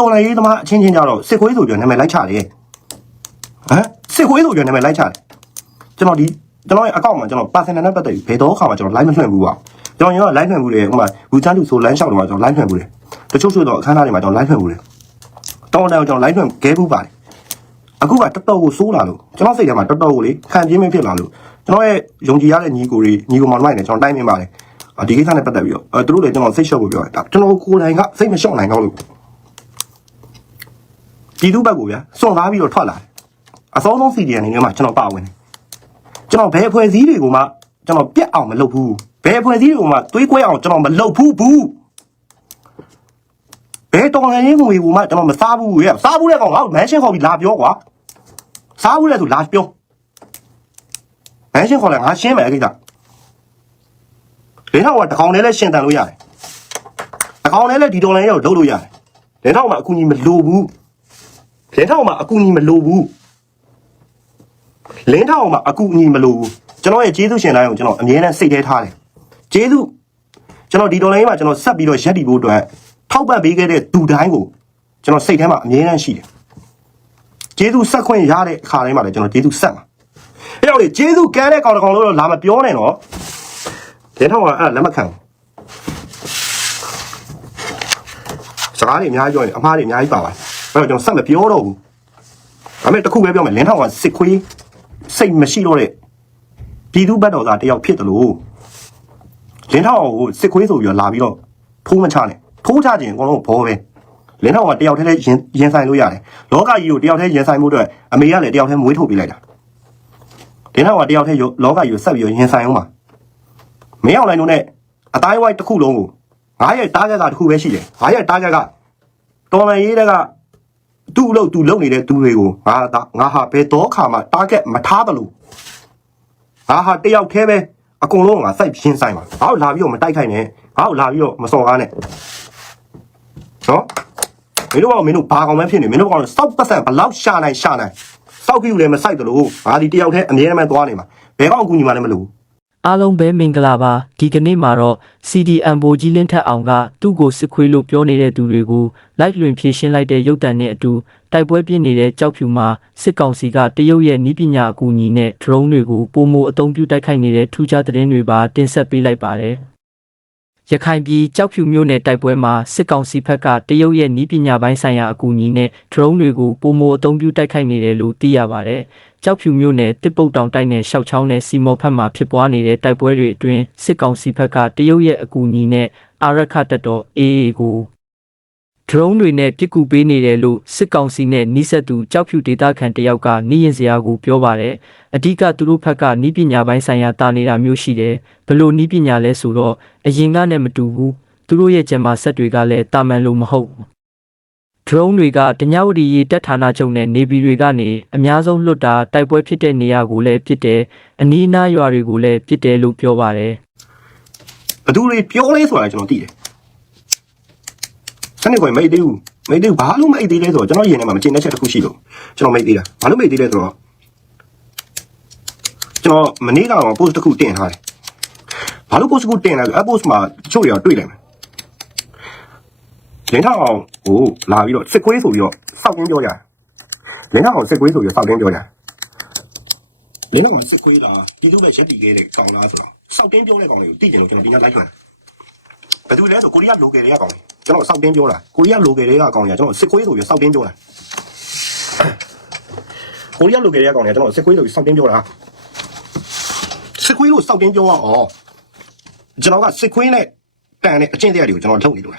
တော်လည်းရေးသမားအချင်းချင်းကြတော့စစ်ခွေးဆိုပြီးတော့နာမည်လိုက်ချတယ်ဟမ်စစ်ခွေးဆိုပြီးတော့နာမည်လိုက်ချတယ်ကျွန်တော်ဒီကျွန်တော်ရဲ့အကောင့်မှာကျွန်တော် personal နဲ့ပတ်သက်ပြီးဘယ်တော့ခါမှကျွန်တော် live မလွှင့်ဘူးပါကျွန်တော်ရော live လွှင့်ဘူးလေဥပမာဝူချန်တူဆို line shop တွေမှာကျွန်တော် live လွှင့်ဘူးလေတချို့ဆိုတော့အခန်းသားတွေမှာကျွန်တော် live လွှင့်ဘူးလေတောင်းတန်းကျွန်တော် live လွှင့်ခဲဘူးပါတယ်အခုကတော်တော်ကိုစိုးလာလို့ကျွန်တော်စိတ်ထဲမှာတော်တော်ကိုလေခံပြင်းမဖြစ်လာလို့ကျွန်တော်ရဲ့ယုံကြည်ရတဲ့ညီကိုတွေညီကိုမောင်နှမိုင်နဲ့ကျွန်တော်တိုင်းမြင်ပါတယ်ဒီကိစ္စနဲ့ပတ်သက်ပြီးတော့အဲသူတို့လည်းကျွန်တော်စိတ်လျှော့ဖို့ပြောတယ်ဒါကျွန်တော်ကိုယ်တိုင်ကစိတ်မလျှော့နိုင်တော့လို့ ပြည်သူဘက်ကိုဗျာစွန့်ကားပြီးတော့ထွက်လာတယ်အစောဆုံး CDN အနေနဲ့မှကျွန်တော်ပါဝင်တယ်ကျွန်တော်ဘယ်အဖွဲ့အစည်းတွေကိုမှကျွန်တော်ပြက်အောင်မလုပ်ဘူးဘယ်အဖွဲ့အစည်းတွေကိုမှသွေးကွဲအောင်ကျွန်တော်မလုပ်ဘူးဘူးဘယ်တော်လိုင်းငွေကိုမှကျွန်တော်မစားဘူးရဲ့စားဘူးတဲ့ကောင်ငါ့ကိုမန်ရှင်းခေါ်ပြီးလာပြောကွာစားဘူးတဲ့ဆိုလာပြောမန်ရှင်းခေါ်လိုက်ငါရှင်းမယ်အဲ့ကိစ္စလင်းထောက်ကတကောင်လေးလည်းရှင်းတန်လို့ရတယ်တကောင်လေးလည်းဒီတော်လိုင်းရောက်လုပ်လို့ရတယ်လင်းထောက်မှအကူကြီးမလိုဘူး လင်းထောင်မှာအကူအညီမလိုဘူးလင်းထောင်မှာအကူအညီမလိုဘူးကျွန်တော်ရဲ့ကျေးဇူးရှင်တိုင်းကိုကျွန်တော်အမြဲတမ်းစိတ်ထဲထားတယ်ကျေးဇူးကျွန်တော်ဒီဒေါ်လာကြီးမှာကျွန်တော်ဆက်ပြီးတော့ရက်တည်ဖို့အတွက်ထောက်ပံ့ပေးခဲ့တဲ့သူတိုင်းကိုကျွန်တော်စိတ်ထဲမှာအမြဲတမ်းရှိတယ်ကျေးဇူးဆက်ခွင့်ရတဲ့အခါတိုင်းမှာလည်းကျွန်တော်ကျေးဇူးဆက်မှာအဲ့တော့လေကျေးဇူးကမ်းတဲ့ကောင်တစ်ကောင်လို့တော့လာမပြောနဲ့နော်လင်းထောင်ကအဲ့ဒါလက်မခံဘူးစကားတွေအများကြီးပြောရင်အမှားတွေအများကြီးပါပါတယ် အဲ့တော့ကျွန်တော်ဆက်မပြောတော့ဘူးဒါပေမဲ့တစ်ခုပဲပြောမယ်လင်းထောင်ကစစ်ခွေးစိတ်မရှိတော့တဲ့ပြည်သူဘက်တော်သားတယောက်ဖြစ်တယ်လို့လင်းထောင်ကိုစစ်ခွေးဆိုပြီးတော့လာပြီးတော့ထိုးမချနဲ့ထိုးချခြင်းအကုန်လုံးဘောပဲလင်းထောင်ကတယောက်တည်းလည်းရင်ရင်ဆိုင်လို့ရတယ်လောကကြီးကိုတယောက်တည်းရင်ဆိုင်မှုအတွက်အမေကလည်းတယောက်တည်းမွေးထုတ်ပေးလိုက်တာလင်းထောင်ကတယောက်တည်းလောကကြီးကိုဆက်ပြီးတော့ရင်ဆိုင်အောင်ပါမင်းအောင်လိုက်လို့နဲ့အတိုင်းဝိုက်တစ်ခုလုံးကိုငါရဲ့တားကက်ကတစ်ခုပဲရှိတယ်ငါရဲ့တားကက်ကတော်လန်ရေးတဲ့က သူ့အလုပ်သူလုပ်နေတဲ့သူတွေကိုငါဒါငါဟာဘယ်တော့ခါမှ target မထားတယ်လို့ငါဟာတယောက်တည်းပဲအကုန်လုံးငါစိုက်ပြင်းဆိုင်ပါငါ့ကိုလာပြီးတော့မတိုက်ခိုက်နဲ့ငါ့ကိုလာပြီးတော့မစော်ကားနဲ့နော်မင်းတို့ကမင်းတို့ဘာကောင်မှဖြစ်နေမင်းတို့ကောင်စောက်ပတ်စံဘလောက်ရှာနိုင်ရှာနိုင်စောက်ကြည့်လည်းမစိုက်တယ်လို့ငါဒီတယောက်တည်းအမြဲတမ်းသွားနေမှာဘယ်ကောင်အကူညီမှလည်းမလုပ်ဘူး အားလုံးပဲမင်္ဂလာပါဒီကနေ့မှာတော့ CDM ဘိုကြီးလင်းထက်အောင်ကသူ့ကိုစစ်ခွေးလို့ပြောနေတဲ့သူတွေကိုလိုက်လွင်ဖြည့်ရှင်းလိုက်တဲ့ရုပ်တံနဲ့အတူတိုက်ပွဲပြင်းနေတဲ့ကြောက်ဖြူမှာစစ်ကောင်စီကတရုတ်ရဲ့နီးပညာအကူအညီနဲ့ drone တွေကိုပုံမအသုံးပြုတိုက်ခိုက်နေတဲ့ထူးခြားသတင်းတွေပါတင်ဆက်ပေးလိုက်ပါတယ် ရခိုင်ပြည်ကြောက်ဖြူမြို့နယ်တိုက်ပွဲမှာစစ်ကောင်စီဘက်ကတရုတ်ရဲ့နီးပညာပိုင်းဆိုင်ရာအကူအညီနဲ့ drone တွေကိုပုံမအသုံးပြုတိုက်ခိုက်နေတယ်လို့သိရပါတယ်။ကြောက်ဖြူမြို့နယ်တစ်ပုတ်တောင်တိုက်နယ်ရှောက်ချောင်းနယ်စီမော်ဖက်မှာဖြစ်ပွားနေတဲ့တိုက်ပွဲတွေအတွင်းစစ်ကောင်စီဘက်ကတရုတ်ရဲ့အကူအညီနဲ့အာရခတပ်တော် AA ကို drone တွေနဲ့ပြစ်ကူပေးနေတယ်လို့စစ်ကောင်စီနဲ့နှိဆက်သူကြောက်ဖြူဒေတာခန်တယောက်ကနှီးရင်စရာကိုပြောပါတယ်။အဓိကသူတို့ဘက်ကနှီးပညာပိုင်းဆိုင်ရာတာနေတာမျိုးရှိတယ်။ဘလို့နှီးပညာလဲဆိုတော့အရင်ကနဲ့မတူဘူး။သူတို့ရဲ့ဂျမ်မာဆက်တွေကလည်းတာမန်လို့မဟုတ်ဘူး။ drone တွေကတညဝတီရေတက်ဌာနချုပ်နဲ့နေပြည်တွေကနေအများဆုံးလွတ်တာတိုက်ပွဲဖြစ်တဲ့နေရာကိုလည်းပြစ်တယ်။အနီးအနားရွာတွေကိုလည်းပြစ်တယ်လို့ပြောပါတယ်။ဘသူတွေပြောလဲဆိုတာကျွန်တော်သိတယ် စနေကွယ်မိတ်သေးဘူးမိတ်သေးဘူးဘာလို့မိတ်သေးလဲဆိုတော့ကျွန်တော်ရင်ထဲမှာမကျင်တဲ့ချက်တစ်ခုရှိလို့ကျွန်တော်မိတ်သေးတာဘာလို့မိတ်သေးလဲဆိုတော့ကျွန်တော်မနေ့ကတော့ post တစ်ခုတင်ထားတယ်ဘာလို့ post တစ်ခုတင်လဲဆိုအဲ့ post မှာတချို့တွေကတွေ့တယ်မယ်လင်းထောင်အောင်ကိုလာပြီးတော့စစ်ကွေးဆိုပြီးတော့စောက်တင်းပြောရတယ်လင်းထောင်အောင်စစ်ကွေးဆိုပြီးတော့စောက်တင်းပြောရတယ်လင်းထောင်အောင်စစ်ကွေးလားပြည်သူ့ဘက်ရက်တည်ခဲ့တဲ့ကောင်လားဆိုတော့စောက်တင်းပြောတဲ့ကောင်လေးကိုသိကြလို့ကျွန်တော်ဒီနေ့ live ထွက်တယ်ဘယ်သူလဲဆိုကိုရီးယားလိုကယ်တွေကကောင်းတယ် ကျွန်တော်စောက်တင်းပြောတာကိုရီးယားလိုကယ်တွေကကောင်းတယ်ကျွန်တော်စစ်ခွေးဆိုပြီးစောက်တင်းပြောတာကိုရီးယားလိုကယ်တွေကကောင်းတယ်ကျွန်တော်စစ်ခွေးဆိုပြီးစောက်တင်းပြောတာစစ်ခွေးလို့စောက်တင်းပြောအောင်ကျွန်တော်ကစစ်ခွေးနဲ့တန်တဲ့အကျင့်တရားတွေကိုကျွန်တော်လုပ်နေလို့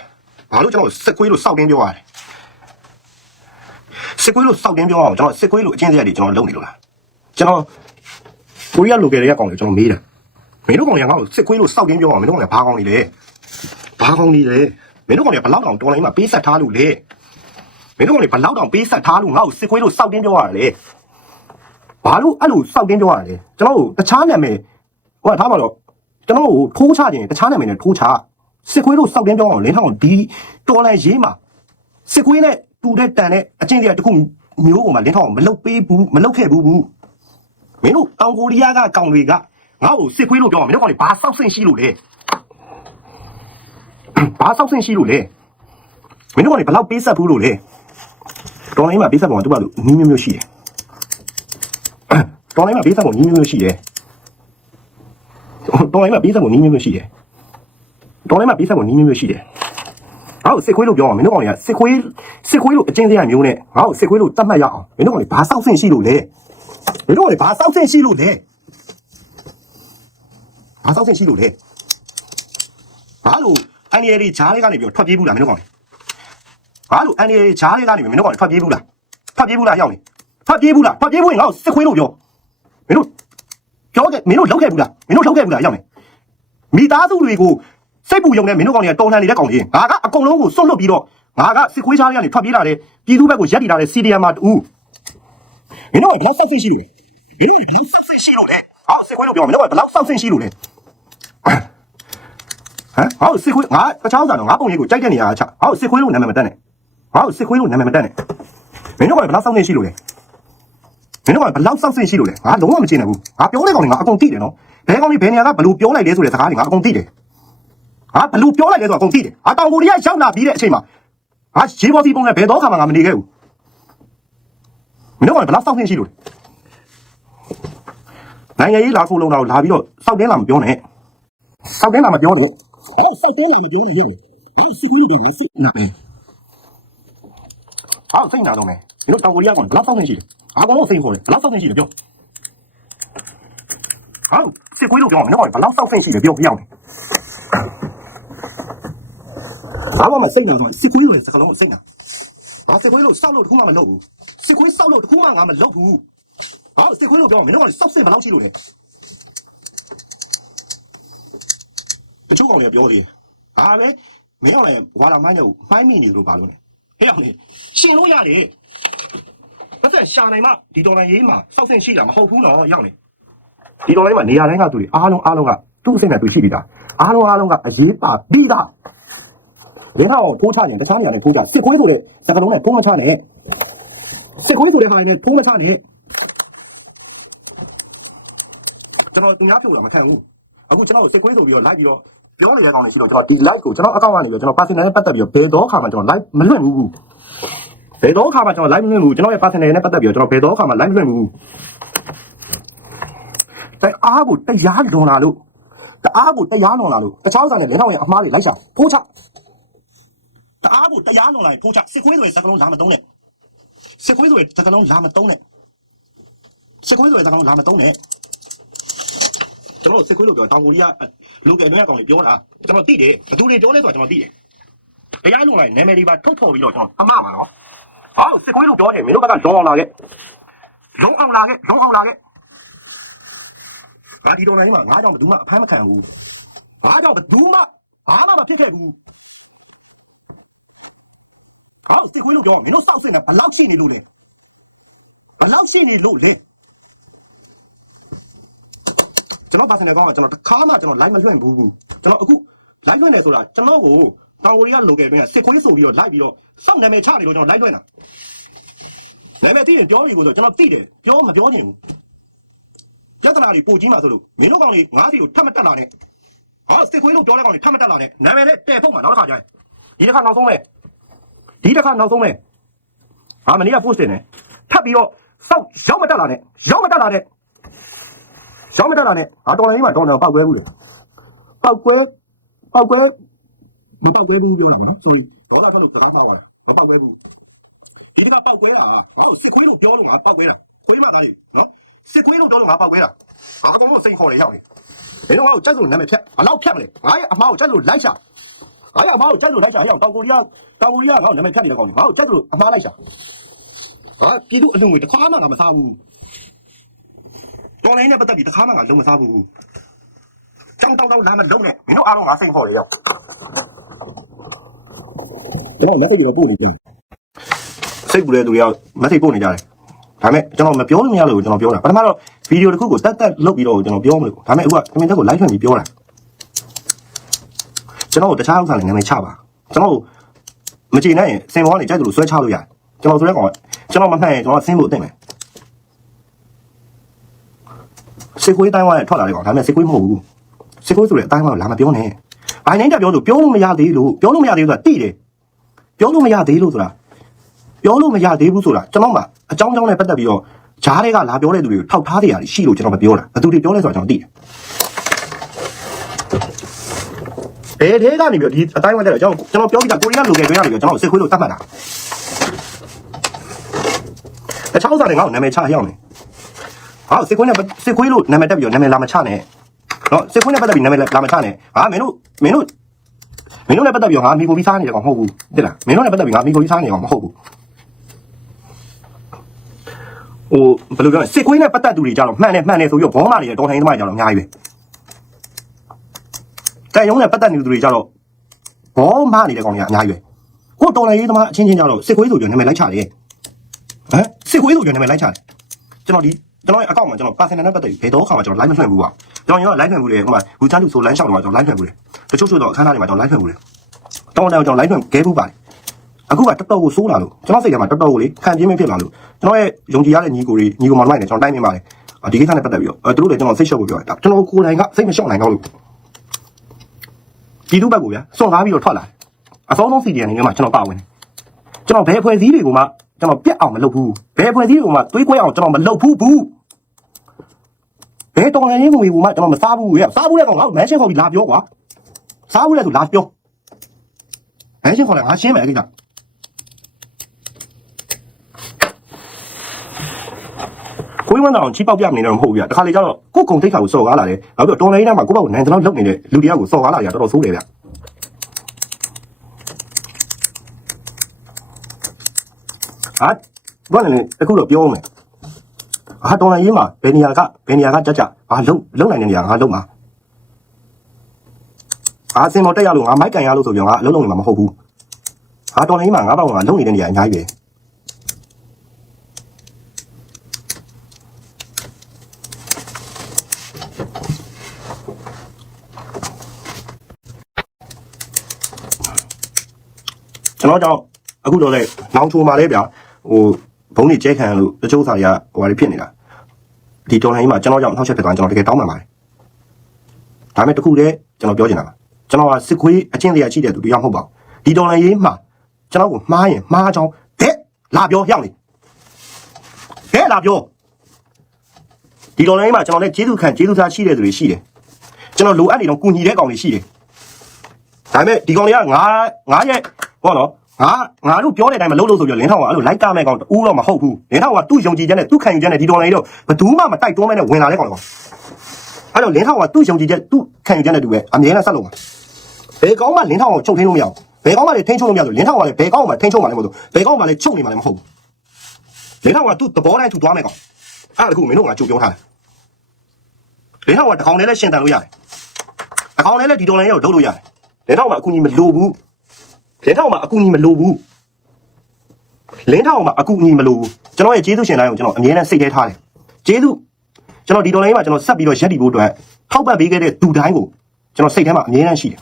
ဘာလို့ကျွန်တော်စစ်ခွေးလို့စောက်တင်းပြောရလဲစစ်ခွေးလို့စောက်တင်းပြောအောင်ကျွန်တော်စစ်ခွေးလို့အကျင့်တရားတွေကျွန်တော်လုပ်နေလို့လားကျွန်တော်ကိုရီးယားလိုကယ်တွေကကောင်းတယ်ကျွန်တော်မေးတယ်မင်းတို့ကောင်တွေကငါ့ကိုစစ်ခွေးလို့စောက်တင်းပြောအောင်မင်းတို့ကောင်တွေကဘာကောင်းနေလဲဘာကောင်းနေလဲ မင်းတို့ကောင်တွေဘလောက်တောင်တော်လိုင်းမှာပေးဆက်ထားလို့လဲမင်းတို့ကောင်တွေဘလောက်တောင်ပေးဆက်ထားလို့ငါ့ကိုစစ်ခွေးလို့စောက်တင်းပြောရတယ်လေဘာလို့အဲ့လိုစောက်တင်းပြောရလဲကျွန်တော်တို့တခြားနာမည်ဟိုကထားပါတော့ကျွန်တော်တို့ထိုးချခြင်းတခြားနာမည်နဲ့ထိုးချစစ်ခွေးလို့စောက်တင်းပြောအောင်လင်းထောင်ဒီတော်လိုင်းရေးမှာစစ်ခွေးနဲ့တူတဲ့တန်တဲ့အချင်းတရားတစ်ခုမျိုးကိုမှလင်းထောင်မလုတ်ပေးဘူးမလုတ်ခဲ့ဘူးဘူးမင်းတို့တောင်ကိုရီးယားကကောင်တွေကငါ့ကိုစစ်ခွေးလို့ပြောအောင်မင်းတို့ကောင်တွေဘာစောက်ဆင့်ရှိလို့လဲ ဘာဆောက်ဆင့်ရှိလို့လဲမင်းတို့ကလည်းဘယ်လောက်ပေးဆက်ဘူးလို့လဲတော်လိုင်းမှာပေးဆက်ပုံကသူ့ဘာလို့နီးမျိုးမျိုးရှိတယ်တော်လိုင်းမှာပေးဆက်ပုံနီးမျိုးမျိုးရှိတယ်တော်လိုင်းမှာပေးဆက်ပုံနီးမျိုးမျိုးရှိတယ်တော်လိုင်းမှာပေးဆက်ပုံနီးမျိုးမျိုးရှိတယ်ငါ့ကိုစစ်ခွေးလို့ပြောအောင်မင်းတို့ကောင်တွေကစစ်ခွေးစစ်ခွေးလို့အကျဉ်းစရာမျိုးနဲ့ငါ့ကိုစစ်ခွေးလို့တတ်မှတ်ရအောင်မင်းတို့ကောင်တွေဘာစောက်ဆင့်ရှိလို့လဲမင်းတို့ကောင်တွေဘာစောက်ဆင့်ရှိလို့လဲဘာစောက်ဆင့်ရှိလို့လဲဘာလို့ အန်ရီရီဂျားလေးကနေပြီးတော့ထွက်ပြေးဘူးလားမင်းတို့ကောင်တွေဘာလို့အန်ဒီရဲ့ဂျားလေးကနေမင်းတို့ကောင်ထွက်ပြေးဘူးလားထွက်ပြေးဘူးလားရောက်နေထွက်ပြေးဘူးလားထွက်ပြေးဘူးရင်ငါ့ကိုစစ်ခွေးလို့ပြောမင်းတို့ပြောခဲ့မင်းတို့လောက်ခဲ့ဘူးလားမင်းတို့လောက်ခဲ့ဘူးလားရောက်နေမိသားစုတွေကိုစိတ်ပူယုံနေမင်းတို့ကောင်တွေကတော်လှန်နေတဲ့ကောင်ကြီးငါကအကုန်လုံးကိုစွန့်လွတ်ပြီးတော့ငါကစစ်ခွေးဂျားလေးကနေထွက်ပြေးလာတဲ့ပြည်သူဘက်ကိုရက်တည်လာတဲ့ CDM မှာတူမင်းတို့ကဘယ်လောက်ဆောက်ဆင့်ရှိလို့လဲမင်းတို့ကဘယ်လောက်ဆောက်ဆင့်ရှိလို့လဲဟာစစ်ခွေးလို့ပြောမင်းတို့ကဘယ်လောက်ဆောက်ဆင့်ရှိလို့လဲ ဟမ်ငါ့ကိုစစ်ခွေးငါတခြားဥစ္စာတော့ငါပုံရိပ်ကိုကြိုက်တဲ့နေရာကချငါ့ကိုစစ်ခွေးလို့နာမည်မတက်နဲ့ငါ့ကိုစစ်ခွေးလို့နာမည်မတက်နဲ့မင်းတို့ကဘယ်လောက်စောင့်နေရှိလို့လဲမင်းတို့ကဘယ်လောက်စောင့်နေရှိလို့လဲငါလုံးဝမချင်ဘူးငါပြောတဲ့ကောင်တွေငါအကုန်သိတယ်နော်ဘယ်ကောင်တွေဘယ်နေရာကဘယ်လိုပြောလိုက်လဲဆိုတဲ့စကားတွေငါအကုန်သိတယ်ဟာဘယ်လိုပြောလိုက်လဲဆိုတော့အကုန်သိတယ်ဟာတောင်ကိုရီးယားရောက်လာပြီးတဲ့အချိန်မှာဟာရေဘော်စီပုံနဲ့ဘယ်တော့ခါမှငါမနေခဲ့ဘူးမင်းတို့ကဘယ်လောက်စောင့်နေရှိလို့လဲနိုင်ငံရေးလာခိုးလုံးတော့လာပြီးတော့စောက်တင်းလာမပြောနဲ့စောက်တင်းလာမပြောနဲ့ အဲ့စောက်တင်းလာမပြောနဲ့ရေအဲ့စစ်ကြီးတို့မစစ်နာပဲဟောစိတ်နာတော့မယ်ဒီတို့တောင်ကိုရီးယားကောင်ဘယ်လောက်စောက်နေရှိလဲအားကောင်လို့စိတ်ခေါ်တယ်ဘယ်လောက်စောက်နေရှိလဲပြောဟောစစ်ကွေးလို့ပြောမယ်နော်ဘယ်လောက်စောက်နေရှိလဲပြောပြအောင်ဘာမှမစိတ်နာတော့စစ်ကွေးလို့စကလုံးကိုစိတ်နာဟာစစ်ကွေးလို့စောက်လို့တခုမှမလုပ်ဘူးစစ်ကွေးစောက်လို့တခုမှငါမလုပ်ဘူးဟောစစ်ကွေးလို့ပြောမယ်နော်စောက်စစ်ဘယ်လောက်ရှိလို့လဲ တချို့ကောင်တွေပြောသေးတယ်။အားပဲမင်းအောင်လည်းဝါလာမိုင်းတို့မိုင်းမိနေသလိုပါလို့နေ။ဟဲ့အောင်လေရှင်လို့ရတယ်။အဲ့ဒါရှာနိုင်မှဒီဒေါ်လာရေးမှာစောက်ဆင့်ရှိတာမဟုတ်ဘူးနော်ရောက်နေ။ဒီဒေါ်လာရေးမှာနေရာတိုင်းကသူတွေအားလုံးအားလုံးကသူ့အစိမ့်နဲ့သူရှိပြီးသား။အားလုံးအားလုံးကအရေးပါပြီးသား။ရင်းတော့ထိုးချရင်တခြားနေရာနဲ့ထိုးချစစ်ခွေးဆိုတဲ့စကလုံးနဲ့ထိုးမချနဲ့။စစ်ခွေးဆိုတဲ့ဟာတွေနဲ့ထိုးမချနဲ့။ကျွန်တော်သူများဖြို့တာမခံဘူး။အခုကျွန်တော်စစ်ခွေးဆိုပြီးတော့လိုက်ပြီးတော့ ပြောနေတဲ့ကောင်တွေရှိတော့ကျွန်တော်ဒီ live ကိုကျွန်တော်အကောင့်ကနေပြီးတော့ကျွန်တော် personal နဲ့ပတ်သက်ပြီးတော့ဘယ်တော့ခါမှကျွန်တော် live မလွတ်ဘူးဘယ်တော့ခါမှကျွန်တော် live မလွတ်ဘူးကျွန်တော်ရဲ့ personal နဲ့ပတ်သက်ပြီးတော့ကျွန်တော်ဘယ်တော့ခါမှ live မလွတ်ဘူးတဲ့အားကိုတရားလွန်လာလို့တအားကိုတရားလွန်လာလို့တခြားဥစ္စာနဲ့လင်းထောင်ရဲ့အမားတွေလိုက်ရှာဖိုးချတအားကိုတရားလွန်လာရင်ဖိုးချစစ်ခွေးဆိုတဲ့စကားလုံးလာမတုံးနဲ့စစ်ခွေးဆိုတဲ့စကားလုံးလာမတုံးနဲ့စစ်ခွေးဆိုတဲ့စကားလုံးလာမတုံးနဲ့ ကျွန်တော်စစ်ခွေးလို့ပြောတောင်ကိုရီးယားလူကယ်တွင်းအကောင်တွေပြောတာကျွန်တော်သိတယ်ဘသူတွေပြောလဲဆိုတော့ကျွန်တော်သိတယ်တရားလုံးလိုက်နာမည်တွေပါထုတ်ဖော်ပြီးတော့ကျွန်တော်အမှားမှာနော်ဟောစစ်ခွေးလို့ပြောတယ်မင်းတို့ဘက်ကလုံးအောင်လာခဲ့လုံးအောင်လာခဲ့လုံးအောင်လာခဲ့ငါဒီတော်နိုင်မှာငါကြောင့်ဘသူမှအဖမ်းမခံဘူးငါကြောင့်ဘသူမှဘာမှမဖြစ်ခဲ့ဘူးဟောစစ်ခွေးလို့ပြောမင်းတို့စောက်စင်တာဘယ်လောက်ရှိနေလို့လဲဘယ်လောက်ရှိနေလို့လဲ ကျွန်တော်ပါစနေကောင်းကကျွန်တော်တစ်ခါမှကျွန်တော် live မလွှင့်ဘူးဘူးကျွန်တော်အခု live လွှင့်တယ်ဆိုတာကျွန်တော်ကိုတောင်ကိုရီးယား local တွင်စစ်ခွေးဆိုပြီးတော့ live ပြီးတော့စောက်နာမည်ချနေလို့ကျွန်တော် live လွှင့်တာနာမည်သိရင်ပြောပြီကိုဆိုကျွန်တော်သိတယ်ပြောမပြောချင်ဘူးပြဿနာတွေပိုကြီးမှဆိုလို့မင်းတို့ကောင်တွေငါးစီကိုထပ်မတက်လာနဲ့ဟောစစ်ခွေးလို့ပြောတဲ့ကောင်တွေထပ်မတက်လာနဲ့နာမည်နဲ့တဲဖုတ်မှာနောက်တစ်ခါကြာရင်ဒီတစ်ခါနောက်ဆုံးပဲဒီတစ်ခါနောက်ဆုံးပဲဟာမနေ့က post တင်တယ်ထပ်ပြီးတော့စောက်ရောက်မတက်လာနဲ့ရောက်မတက်လာနဲ့ ရောက်မတက်လာနဲ့ဟာတော်လည်းကြီးမှာတော်တယ်ပောက်ကွဲဘူးလေပောက်ကွဲပောက်ကွဲမပောက်ကွဲဘူးပြောတာပါနော် sorry ဒေါ်လာထွက်လို့စကားမှားပါလားမပောက်ကွဲဘူးဒီတစ်ခါပောက်ကွဲတာဟောစစ်ခွေးလို့ပြောလို့ငါပောက်ကွဲတာခွေးမသားကြီးနော်စစ်ခွေးလို့ပြောလို့ငါပောက်ကွဲတာဟာအကုန်လုံးစိတ်ခေါ်လေရောက်နေဘယ်တော့ငါ့ကိုကြက်စုံနာမည်ဖြတ်ဘလောက်ဖြတ်မလဲငါရဲ့အမားကိုကြက်စုံလိုက်ရှာငါရဲ့အမားကိုကြက်စုံလိုက်ရှာရောက်တောင်ကိုရီးယားတောင်ကိုရီးယားငါ့ကို နာမည်ဖြတ်နေတဲ့ကောင်ကြီးငါ့ကိုကြက်စုံအမားလိုက်ရှာဟာပြည်သူအလုံငွေတစ်ခါမှငါမစားဘူးတော်လိုင်းနဲ့ပတ်သက်ပြီးတစ်ခါမှငါလုံးမစားဘူးတောင်းတောင်းတောင်းလာမလုံးနဲ့မင်းတို့အားလုံးငါစိတ်ခေါ်လေရောက်ကျွန်တော်လက်စိတ်တွေတော့ပို့နေကြစိတ်ပူတဲ့သူတွေကမက်ဆေ့ပို့နေကြတယ်ဒါပေမဲ့ကျွန်တော်မပြောလို့မရလို့ကျွန်တော်ပြောတာပထမတော့ဗီဒီယိုတစ်ခုကိုတက်တက်လုပ်ပြီးတော့ကျွန်တော်ပြောမလို့ဒါပေမဲ့အခုကကမင်တက်ကို live ထွင်ပြီးပြောတာကျွန်တော်တို့တခြားဥစ္စာတွေနာမည်ချပါကျွန်တော်မကြည့်နိုင်ရင်စင်ပေါ်ကနေကြိုက်တယ်လို့ဆွဲချလို့ရတယ်ကျွန်တော်ဆိုတဲ့ကောင်ကကျွန်တော်မမှန်ရင်ကျွန်တော်ဆင်းဖို့အသိမယ် စစ်ခွေးတိုင်းဝါနဲ့ထွက်လာတဲ့ကောင်ဒါပေမဲ့စစ်ခွေးမဟုတ်ဘူးစစ်ခွေးဆိုတဲ့အတိုင်းဝါကိုလာမပြောနဲ့ဘာနိုင်တက်ပြောလို့ပြောလို့မရသေးလို့ပြောလို့မရသေးလို့ဆိုတာတိတယ်ပြောလို့မရသေးလို့ဆိုတာပြောလို့မရသေးဘူးဆိုတာကျွန်တော်မှအကြောင်းကြောင်းနဲ့ပတ်သက်ပြီးတော့ဂျားတွေကလာပြောတဲ့သူတွေကိုထောက်ထားတဲ့အရာရှိလို့ကျွန်တော်မပြောတာဘယ်သူတွေပြောလဲဆိုတာကျွန်တော်သိတယ်ဘယ်ထဲကနေပြီးဒီအတိုင်းဝတ်တဲ့ကျွန်တော်ကျွန်တော်ပြောပြီးတာကိုရီးယားလူငယ်တွေကနေပြီးကျွန်တော်စစ်ခွေးလို့တတ်မှတ်တာတခြားဥစ္စာတွေငါ့ကိုနာမည်ချရောက်နေ ဟာစစ်ခွေးနဲ့စစ်ခွေးလို့နာမည်တက်ပြီးတော့နာမည်လာမချနဲ့နော်စစ်ခွေးနဲ့ပတ်သက်ပြီးနာမည်လာမချနဲ့ဟာမင်းတို့မင်းတို့မင်းတို့နဲ့ပတ်သက်ပြီးတော့ငါမိကိုပြီးစားနေတယ်ကောင်မဟုတ်ဘူးတိလားမင်းတို့နဲ့ပတ်သက်ပြီးငါမိကိုပြီးစားနေတယ်ကောင်မဟုတ်ဘူးဟိုဘယ်လိုပြောလဲစစ်ခွေးနဲ့ပတ်သက်သူတွေကြတော့မှန်တယ်မှန်တယ်ဆိုပြီးတော့ဘောမတွေတော်ထိုင်သမားတွေကြတော့အများကြီးပဲတိုင်ရုံးနဲ့ပတ်သက်နေသူတွေကြတော့ဘောမနေတဲ့ကောင်တွေကအများကြီးပဲကိုတော်လည်းရေးသမားအချင်းချင်းကြတော့စစ်ခွေးဆိုပြီးတော့နာမည်လိုက်ချတယ်ဟမ်စစ်ခွေးဆိုပြီးတော့နာမည်လိုက်ချတယ်ကျွန်တော်ဒီ ကျွန်တော်ရဲ့အကောင့်မှာကျွန်တော် personal နဲ့ပတ်သက်ပြီးဘယ်တော့ခါမှကျွန်တော် live မလွှင့်ဘူးပါကျွန်တော်ရော live လွှင့်ဘူးလေဟိုမှာဘူချန်လူဆို live ရှောက်တော့ကျွန်တော် live လွှင့်ဘူးလေတချို့ချို့တော့အခန်းသားတွေမှာကျွန်တော် live လွှင့်ဘူးလေတောင်းတန်းကျွန်တော် live လွှင့်ခဲဘူးပါတယ်အခုကတော်တော်ကိုစိုးလာလို့ကျွန်တော်စိတ်ထဲမှာတော်တော်ကိုလေခံပြင်းမဖြစ်လာလို့ကျွန်တော်ရဲ့ယုံကြည်ရတဲ့ညီကိုတွေညီကိုမောင်မိုက်နဲ့ကျွန်တော်တိုင်းနေပါတယ်ဒီကိစ္စနဲ့ပတ်သက်ပြီးတော့အဲသူတို့လည်းကျွန်တော်စိတ်ရှုပ်ဖို့ပြောတယ်ကျွန်တော်ကိုယ်တိုင်ကစိတ်မရှုပ်နိုင်တော့လို့ပြည်သူ့ဘက်ကိုဗျာစွန့်ကားပြီးတော့ထွက်လာတယ်အစောဆုံး CDN နေထဲမှာကျွန်တော်ပါဝင်တယ်ကျွန်တော်ဘယ်အဖွဲ့အစည်းတွေကိုမှ ကျွန်တော်ပြက်အောင်မလုပ်ဘူးဘယ်အဖွဲ့အစည်းတွေကိုမှတွေးကွဲအောင်ကျွန်တော်မလုပ်ဘူးဘူးဘယ်တော်လည်းရင်းဝင်ဘူးမှကျွန်တော်မစားဘူးရဲ့စားဘူးတဲ့ကောင်ငါ့ကိုမန်းရှင်းခေါ်ပြီးလာပြောကွာစားဘူးတဲ့ဆိုလာပြောမန်းရှင်းခေါ်တယ်ငါရှင်းမယ်အဲ့ကိစ္စကိုယ်ဝမ်းတောင်ချီပေါက်ပြမနေတော့မဟုတ်ဘူးဗျတခါလေကျတော့ကိုယ်ကုံတိတ်ခါကိုစော်ကားလာတယ်နောက်ပြီးတော့တော်လိုင်းထဲမှာကိုယ့်ဘက်ကိုနိုင်တဲ့လောက်လုပ်နေတဲ့လူတရားကိုစော်ကားလာတာတော်တော်ဆိုးတယ်ဗျ ဟာဘာလဲတခုတော့ပြောအောင်မယ်ဟာတော်လိုင်းရေးမှာဘယ်နေရာကဘယ်နေရာကကြကြဟာလုံလုံနိုင်တဲ့နေရာငါလုံမှာအာစင်မော်တက်ရလို့ငါမိုက်ကန်ရလို့ဆိုပြီးငါအလုံးလုံးနေမှာမဟုတ်ဘူးဟာတော်လိုင်းရေးမှာငါတော့ငါလုံနေတဲ့နေရာအများကြီးပဲကျွန်တော်ကြောင့်အခုတော့လေနောင်ချိုမှာလေဗျာ ဟိုဘုံနေကျဲခံလို့တချို့စာတွေကဟိုဟာတွေဖြစ်နေတာဒီတော်လိုင်းကြီးမှာကျွန်တော်ကြောင့်ထောက်ချက်ဖြစ်သွားကျွန်တော်တကယ်တောင်းပန်ပါတယ်ဒါပေမဲ့တခုတည်းကျွန်တော်ပြောချင်တာပါကျွန်တော်ကစစ်ခွေးအချင်းတရားရှိတဲ့သူတယောက်မဟုတ်ပါဘူးဒီတော်လိုင်းကြီးမှာကျွန်တော်ကိုမှားရင်မှားကြောင်းတဲ့လာပြောရောက်နေတဲ့လာပြောဒီတော်လိုင်းကြီးမှာကျွန်တော်လည်းကျေးဇူးခံကျေးဇူးသားရှိတဲ့သူတွေရှိတယ်ကျွန်တော်လိုအပ်နေတော့ကူညီတဲ့ကောင်တွေရှိတယ်ဒါပေမဲ့ဒီကောင်တွေကငါငါရဲ့ဟောနော် ငါငါတို့ပြောတဲ့အတိုင်းမလုပ်လို့ဆိုပြီးတော့လင်းထောင်ကအဲ့လိုလိုက်ကမဲ့ကောင်တူးတော့မဟုတ်ဘူးလင်းထောင်ကသူ့ယုံကြည်ချက်နဲ့သူ့ခံယူချက်နဲ့ဒီတော်လိုက်တော့ဘယ်သူမှမတိုက်တွန်းမဲနဲ့ဝင်လာတဲ့ကောင်ကောင်အဲ့တော့လင်းထောင်ကသူ့ယုံကြည်ချက်သူ့ခံယူချက်နဲ့တူပဲအမြဲတမ်းဆက်လို့ပါဘယ်ကောင်မှလင်းထောင်ကိုချုပ်ထိန်းလို့မရဘူးဘယ်ကောင်မှလည်းထိန်းချုပ်လို့မရဘူးလင်းထောင်ကလည်းဘယ်ကောင်မှထိန်းချုပ်မှလည်းမဟုတ်ဘူးဘယ်ကောင်မှလည်းချုပ်နေမှလည်းမဟုတ်ဘူးလင်းထောင်ကသူ့သဘောတိုင်းသူ့သွားမဲ့ကောင်အဲ့ဒါတခုမင်းတို့ကကြိုပြောထားတယ်လင်းထောင်ကတကောင်နဲ့လည်းရှင်တန်လို့ရတယ်တကောင်နဲ့လည်းဒီတော်လိုက်ရောဒုတ်လို့ရတယ်လင်းထောင်မှာအကူကြီးမလိုဘူး လင်းထောင်မှာအကူကြီးမလိုဘူးလင်းထောင်မှာအကူကြီးမလိုဘူးကျွန်တော်ရဲ့ကျေးဇူးရှင်တိုင်းကိုကျွန်တော်အမြဲတမ်းစိတ်ထဲထားတယ်ကျေးဇူးကျွန်တော်ဒီတော်လိုင်းမှာကျွန်တော်ဆက်ပြီးတော့ရက်တည်ဖို့အတွက်ထောက်ပံ့ပေးခဲ့တဲ့သူတိုင်းကိုကျွန်တော်စိတ်ထဲမှာအမြဲတမ်းရှိတယ်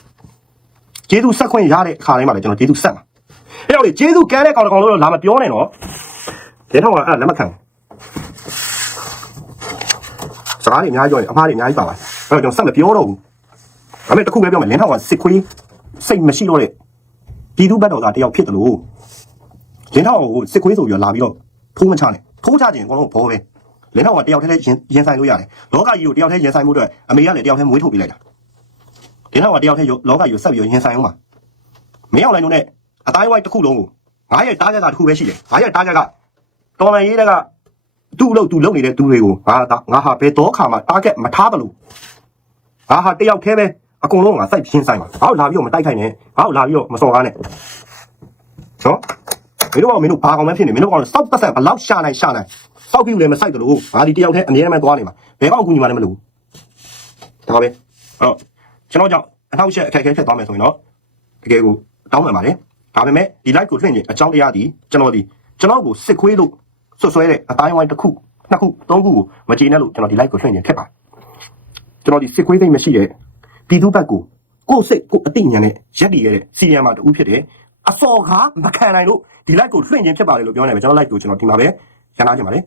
ကျေးဇူးဆက်ခွင့်ရတဲ့အခါတိုင်းမှာလည်းကျွန်တော်ကျေးဇူးဆက်မှာအဲ့တော့လေကျေးဇူးကမ်းတဲ့ကောင်တစ်ကောင်လို့တော့လာမပြောနဲ့နော်လင်းထောင်ကအဲ့ဒါလက်မခံဘူးစကားတွေအများကြီးပြောရင်အမှားတွေအများကြီးပါပါတယ်အဲ့တော့ကျွန်တော်ဆက်မပြောတော့ဘူးဒါပေမဲ့တစ်ခုပဲပြောမယ်လင်းထောင်ကစစ်ခွေးစိတ်မရှိတော့တဲ့ ပြည်သူဘက်တော်သားတယောက်ဖြစ်တယ်လို့လင်းထောင်ကိုစစ်ခွေးဆိုပြီးတော့လာပြီးတော့ထိုးမချနဲ့ထိုးချခြင်းအကုန်လုံးဘောပဲလင်းထောင်ကတယောက်တည်းရင်ရင်ဆိုင်လို့ရတယ်လောကကြီးကိုတယောက်တည်းရင်ဆိုင်မှုအတွက်အမေကလည်းတယောက်တည်းမွေးထုတ်ပေးလိုက်တာလင်းထောင်ကတယောက်တည်းလောကကြီးကိုဆက်ပြီးတော့ရင်ဆိုင်အောင်ပါမင်းအောင်လိုက်လို့နဲ့အတိုင်းဝိုင်းတစ်ခုလုံးကိုငါရဲ့တားကြက်ကတစ်ခုပဲရှိတယ်ငါရဲ့တားကြက်ကတော်မန်ရေးတဲ့ကသူ့အလုပ်သူလုပ်နေတဲ့သူတွေကိုငါငါဟာဘယ်တော့ခါမှတားကြက်မထားဘလို့ငါဟာတယောက်တည်းပဲ အကုန်လုံးငါစိုက်ပြင်းဆိုင်ပါငါ့ကိုလာပြီးတော့မတိုက်ခိုက်နဲ့ငါ့ကိုလာပြီးတော့မစော်ကားနဲ့နော်မင်းတို့ကမင်းတို့ဘာကောင်မှဖြစ်နေမင်းတို့ကောင်စောက်ပတ်ဆက်ဘလောက်ရှာနိုင်ရှာနိုင်စောက်ပြီးလည်းမစိုက်တယ်လို့ငါဒီတယောက်တည်းအမြဲတမ်းသွားနေမှာဘယ်ကောင်အကူညီမှလည်းမလုပ်ဘူးဒါပဲအဲ့တော့ကျွန်တော်ကြောင့်အထောက်အချက်အခက်အခဲဖြစ်သွားမယ်ဆိုရင်တော့တကယ်ကိုတောင်းပန်ပါတယ်ဒါပေမဲ့ဒီ live ကိုလွှင့်ခြင်းအကြောင်းတရားဒီကျွန်တော်ဒီကျွန်တော်ကိုစစ်ခွေးလို့ဆွဆွဲတဲ့အတိုင်းဝိုင်းတစ်ခုနှစ်ခုသုံးခုကိုမကျေနပ်လို့ကျွန်တော်ဒီ live ကိုလွှင့်ခြင်းဖြစ်ပါတယ်ကျွန်တော်ဒီစစ်ခွေးသိမ့်မရှိတဲ့ ပြည်သူဘက်ကိုကိုယ်စိတ်ကိုယ်အသိဉာဏ်နဲ့ရက်တည်ရတဲ့စီရီယံမှာတူဖြစ်တယ်အစော်ကားမခံနိုင်လို့ဒီ live ကိုလွှင့်ခြင်းဖြစ်ပါတယ်လို့ပြောနေတယ်ကျွန်တော် live ကိုကျွန်တော်ဒီမှာပဲရန်နာခြင်းပါတယ်